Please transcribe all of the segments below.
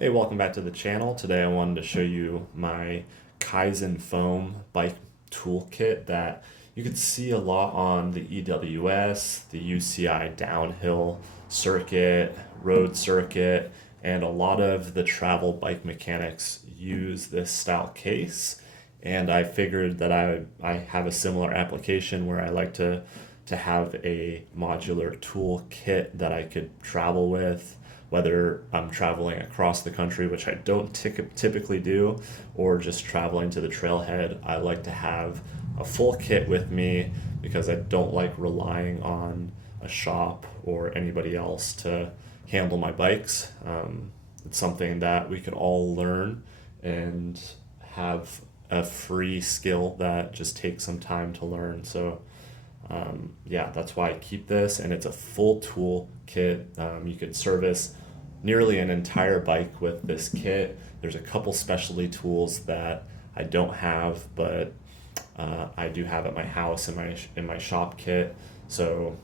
Hey, welcome back to the channel. Today I wanted to show you my Kaizen Foam bike toolkit that you could see a lot on the EWS, the UCI downhill circuit, road circuit, and a lot of the travel bike mechanics use this style case. And I figured that I have a similar application where I like to have a modular tool kit that I could travel with, whether I'm traveling across the country, which I don't typically do, or just traveling to the trailhead. I like to have a full kit with me because I don't like relying on a shop or anybody else to handle my bikes. It's something that we could all learn and have a free skill that just takes some time to learn. So yeah, that's why I keep this, and it's a full tool kit. You could service nearly an entire bike with this kit. There's a couple specialty tools that I don't have, but I do have at my house in my shop kit. So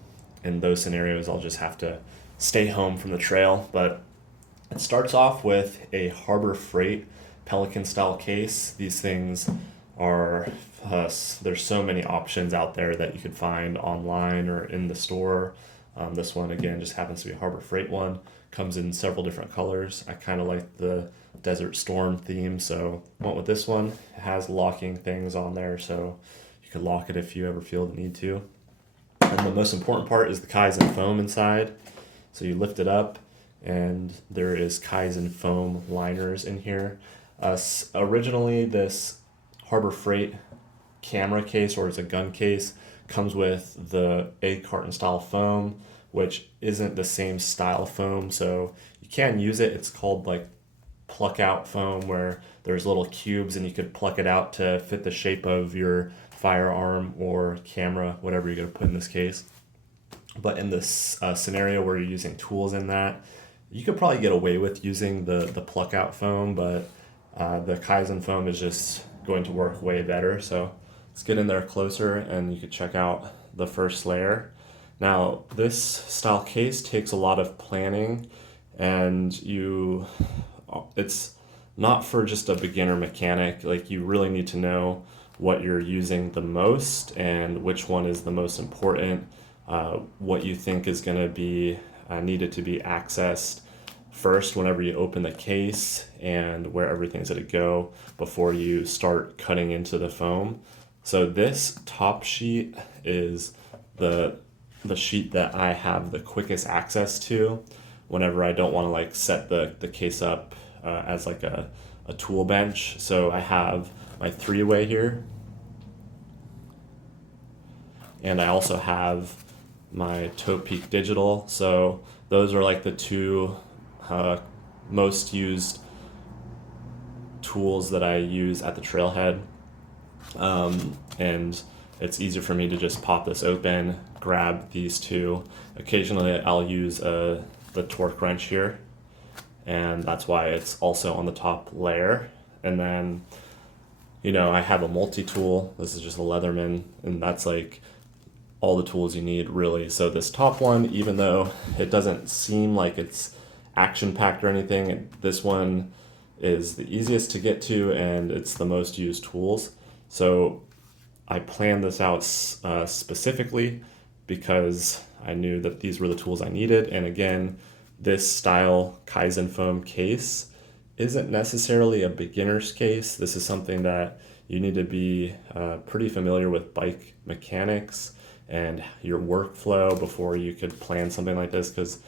in those scenarios, I'll just have to stay home from the trail. But it starts off with a Harbor Freight Pelican style case. These things are there's so many options out there that you could find online or in the store. This one again just happens to be a Harbor Freight one. Comes in several different colors. I kind of like the Desert Storm theme, so went with this one. It has locking things on there, so you could lock it if you ever feel the need to. And the most important part is the Kaizen foam inside. So you lift it up, and there is Kaizen foam liners in here. Originally, this Harbor Freight camera case, or it's a gun case, comes with the egg carton style foam, which isn't the same style foam, so you can use it. It's called like pluck out foam, where there's little cubes and you could pluck it out to fit the shape of your firearm or camera, whatever you're going to put in this case. But in this scenario where you're using tools in that, you could probably get away with using the pluck out foam, but the Kaizen foam is just going to work way better. So let's get in there closer and you could check out the first layer. Now, this style case takes a lot of planning, and it's not for just a beginner mechanic. Like, you really need to know what you're using the most and which one is the most important, what you think is going to be needed to be accessed first whenever you open the case, and where everything's going to go before you start cutting into the foam. So this top sheet is the sheet that I have the quickest access to whenever I don't want to like set the case up as like a tool bench. So I have my 3-way here, and I also have my Toe Peak Digital. So those are like the two most used tools that I use at the trailhead. And it's easier for me to just pop this open, grab these two. Occasionally I'll use the torque wrench here, and that's why it's also on the top layer. And then, I have a multi-tool. This is just a Leatherman, and that's like all the tools you need, really. So this top one, even though it doesn't seem like it's action-packed or anything, this one is the easiest to get to, and it's the most used tools. So I planned this out specifically because I knew that these were the tools I needed. And again, this style Kaizen foam case isn't necessarily a beginner's case. This is something that you need to be pretty familiar with bike mechanics and your workflow before you could plan something like this. Because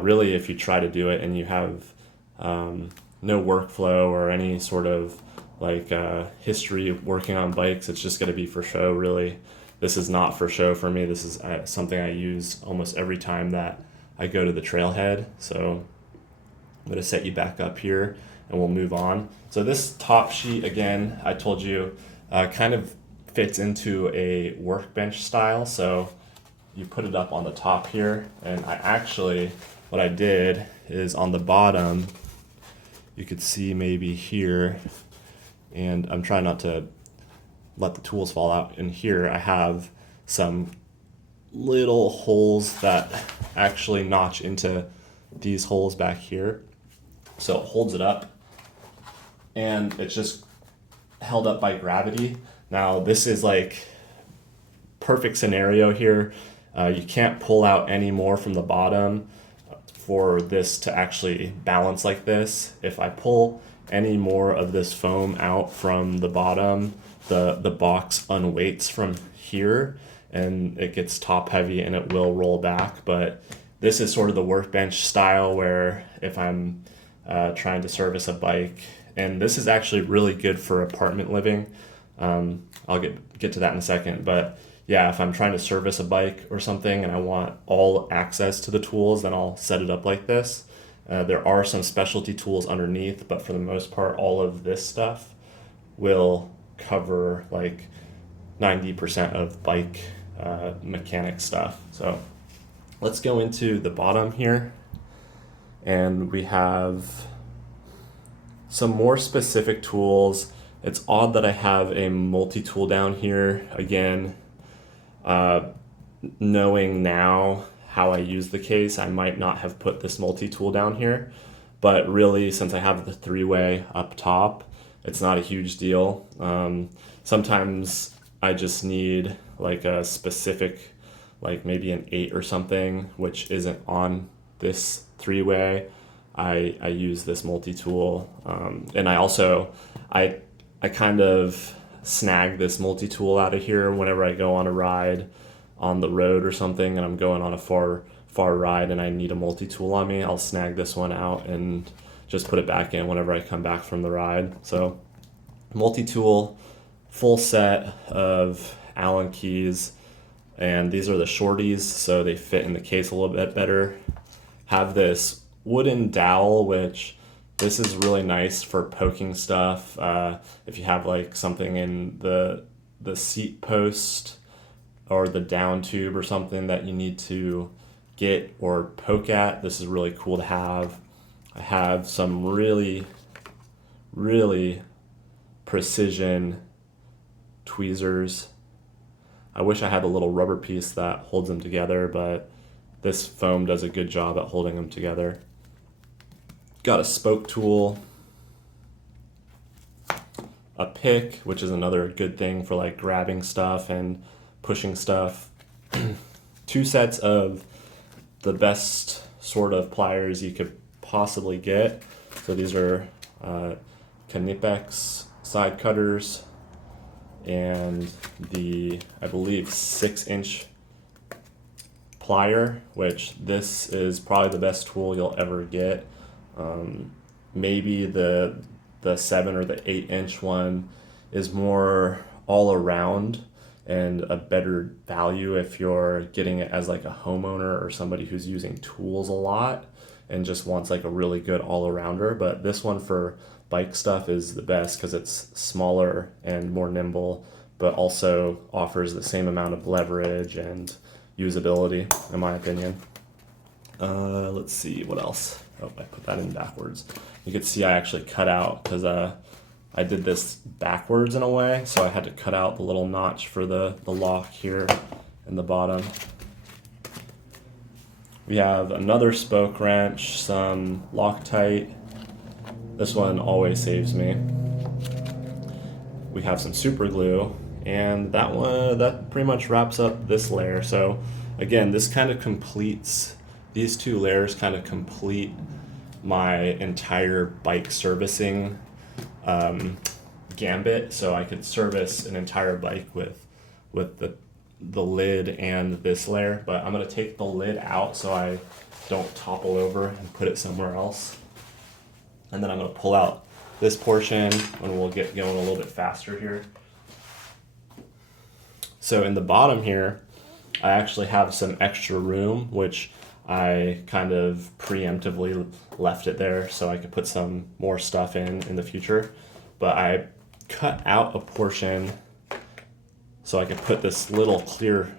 really, if you try to do it and you have no workflow or any sort of like history of working on bikes, it's just going to be for show, really. This is not for show for me. This is something I use almost every time that I go to the trailhead. So I'm going to set you back up here and we'll move on. So this top sheet, again, I told you, kind of fits into a workbench style. So you put it up on the top here, and what I did is on the bottom, you could see maybe here, and I'm trying not to let the tools fall out. In here, I have some little holes that actually notch into these holes back here. So it holds it up, and it's just held up by gravity. Now this is like perfect scenario here. You can't pull out any more from the bottom for this to actually balance like this. If I pull any more of this foam out from the bottom, the box unweights from here and it gets top heavy and it will roll back. But this is sort of the workbench style where if I'm trying to service a bike, and this is actually really good for apartment living. I'll get to that in a second, but yeah, if I'm trying to service a bike or something and I want all access to the tools, then I'll set it up like this. There are some specialty tools underneath, but for the most part, all of this stuff will cover like 90% of bike mechanic stuff. So let's go into the bottom here, and we have some more specific tools. It's odd that I have a multi-tool down here. Again, knowing now how I use the case, I might not have put this multi-tool down here, but really since I have the three-way up top, it's not a huge deal. Sometimes I just need like a specific, like maybe an 8 or something, which isn't on this three-way. I use this multi-tool, and I kind of snag this multi-tool out of here whenever I go on a ride on the road or something and I'm going on a far ride and I need a multi-tool on me. I'll snag this one out and just put it back in whenever I come back from the ride. So multi-tool, full set of Allen keys, and these are the shorties, so they fit in the case a little bit better. Have this wooden dowel, which this is really nice for poking stuff. If you have like something in the seat post or the down tube or something that you need to get or poke at, this is really cool to have. I have some really, really precision tweezers. I wish I had a little rubber piece that holds them together, but this foam does a good job at holding them together. Got a spoke tool, a pick, which is another good thing for like grabbing stuff and pushing stuff. 2 sets of the best sort of pliers you could possibly get. So these are Knipex side cutters and the, I believe, 6-inch plier, which this is probably the best tool you'll ever get. Maybe the 7 or the 8-inch one is more all around and a better value if you're getting it as like a homeowner or somebody who's using tools a lot and just wants like a really good all-arounder. But this one for bike stuff is the best because it's smaller and more nimble, but also offers the same amount of leverage and usability, in my opinion. Let's see what else. Oh, I put that in backwards. You can see I actually cut out because I did this backwards in a way, so I had to cut out the little notch for the lock here in the bottom. We have another spoke wrench, some Loctite. This one always saves me. We have some super glue, and that pretty much wraps up this layer. So again, this kind of completes, these 2 layers kind of complete my entire bike servicing gambit. So I could service an entire bike with the lid and this layer, but I'm gonna take the lid out so I don't topple over and put it somewhere else. And then I'm gonna pull out this portion and we'll get going a little bit faster here. So in the bottom here, I actually have some extra room, which I kind of preemptively left it there so I could put some more stuff in the future. But I cut out a portion so I could put this little clear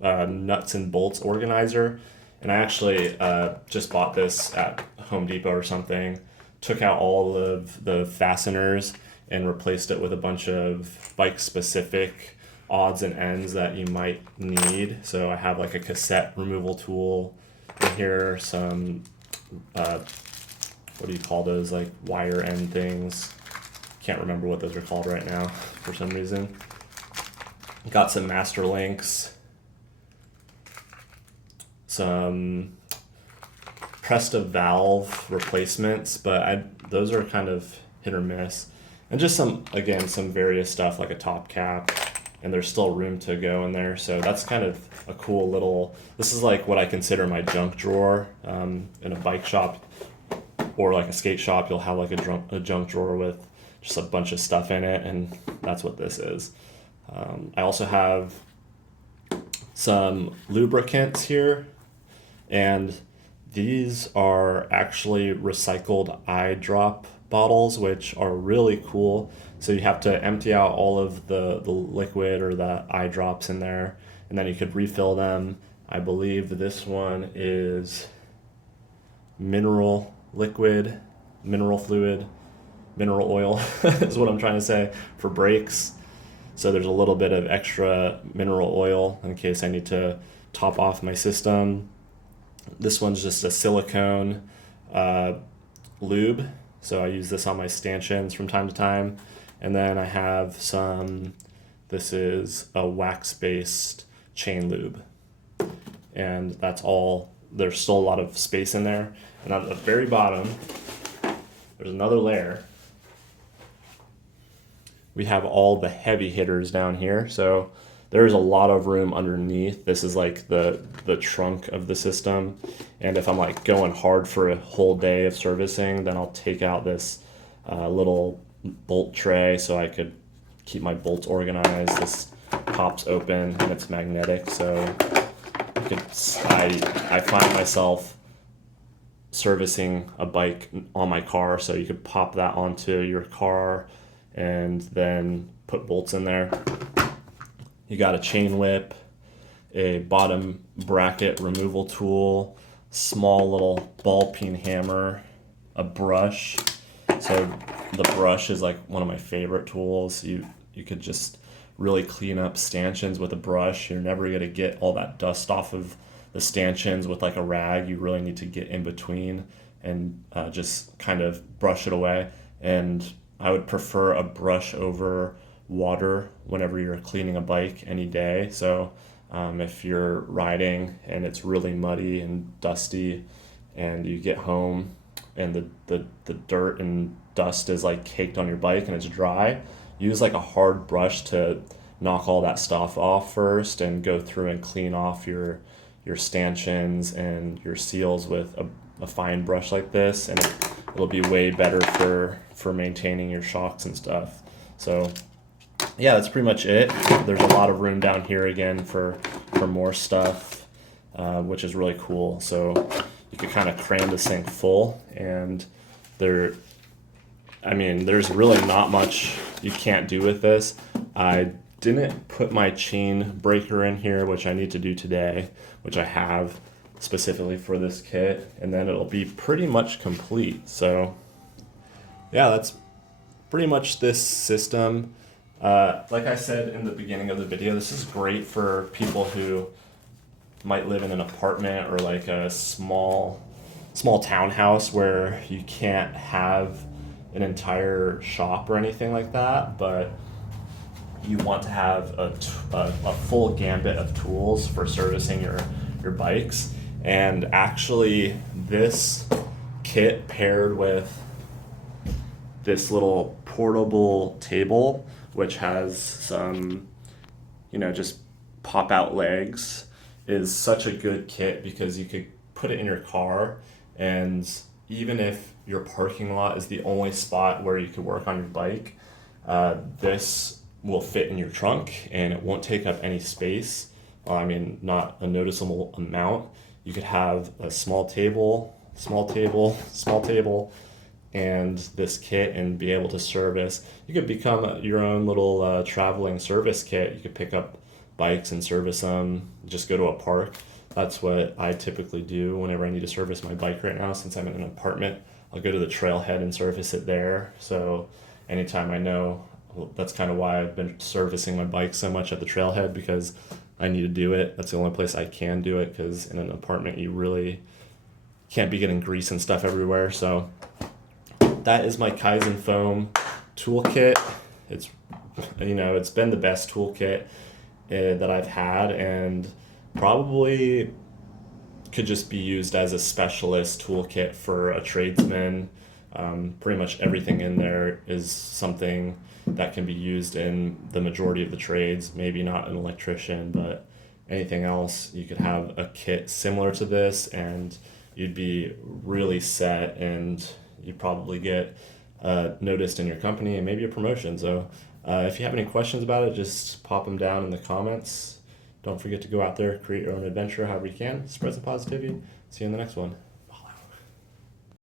nuts and bolts organizer. And I actually just bought this at Home Depot or something, took out all of the fasteners and replaced it with a bunch of bike-specific odds and ends that you might need. So I have like a cassette removal tool in here, some what do you call those, like wire end things? Can't remember what those are called right now for some reason. Got some master links, some Presta valve replacements, but those are kind of hit or miss. And just some various stuff like a top cap, and there's still room to go in there. So that's kind of a cool little, this is like what I consider my junk drawer. In a bike shop or like a skate shop, you'll have like a junk drawer with just a bunch of stuff in it, and that's what this is. I also have some lubricants here, and these are actually recycled eye drop bottles, which are really cool. So you have to empty out all of the liquid or the eye drops in there, and then you could refill them. I believe this one is mineral liquid, mineral fluid, mineral oil is what I'm trying to say, for brakes. So there's a little bit of extra mineral oil in case I need to top off my system. This one's just a silicone lube, so I use this on my stanchions from time to time. And then I have this is a wax-based chain lube. And that's all, there's still a lot of space in there. And on the very bottom, there's another layer. We have all the heavy hitters down here. So there's a lot of room underneath. This is like the trunk of the system. And if I'm like going hard for a whole day of servicing, then I'll take out this little bolt tray so I could keep my bolts organized. This pops open and it's magnetic. So I find myself servicing a bike on my car, so you could pop that onto your car and then put bolts in there. You got a chain whip, a bottom bracket removal tool, small little ball peen hammer, a brush. So the brush is like one of my favorite tools. You could just really clean up stanchions with a brush. You're never gonna get all that dust off of the stanchions with like a rag. You really need to get in between and just kind of brush it away. And I would prefer a brush over water whenever you're cleaning a bike any day. So if you're riding and it's really muddy and dusty and you get home and the dirt and dust is like caked on your bike and it's dry, use like a hard brush to knock all that stuff off first and go through and clean off your stanchions and your seals with a fine brush like this, and it'll be way better for maintaining your shocks and stuff. So yeah, that's pretty much it. There's a lot of room down here again for more stuff, which is really cool. So you could kind of cram this thing full, and there's really not much you can't do with this. I didn't put my chain breaker in here, which I need to do today, which I have specifically for this kit, and then it'll be pretty much complete. So yeah, that's pretty much this system. Like I said in the beginning of the video, this is great for people who might live in an apartment or like a small townhouse where you can't have an entire shop or anything like that, but you want to have a full gambit of tools for servicing your bikes. And actually this kit paired with this little portable table, which has some, just pop out legs, is such a good kit because you could put it in your car, and even if your parking lot is the only spot where you could work on your bike, this will fit in your trunk and it won't take up any space. Not a noticeable amount. You could have a small table, and this kit and be able to service. You could become your own little traveling service kit. You could pick up bikes and service them, just go to a park. That's what I typically do whenever I need to service my bike right now. Since I'm in an apartment, I'll go to the trailhead and service it there. So anytime I know, that's kind of why I've been servicing my bike so much at the trailhead, because I need to do it. That's the only place I can do it, because in an apartment you really can't be getting grease and stuff everywhere. So that is my Kaizen Foam toolkit. It's it's been the best toolkit that I've had, and probably could just be used as a specialist toolkit for a tradesman. Pretty much everything in there is something that can be used in the majority of the trades. Maybe not an electrician, but anything else. You could have a kit similar to this, and you'd be really set, and you'd probably get noticed in your company and maybe a promotion. So if you have any questions about it, just pop them down in the comments. Don't forget to go out there, create your own adventure however you can. Spread some positivity. See you in the next one.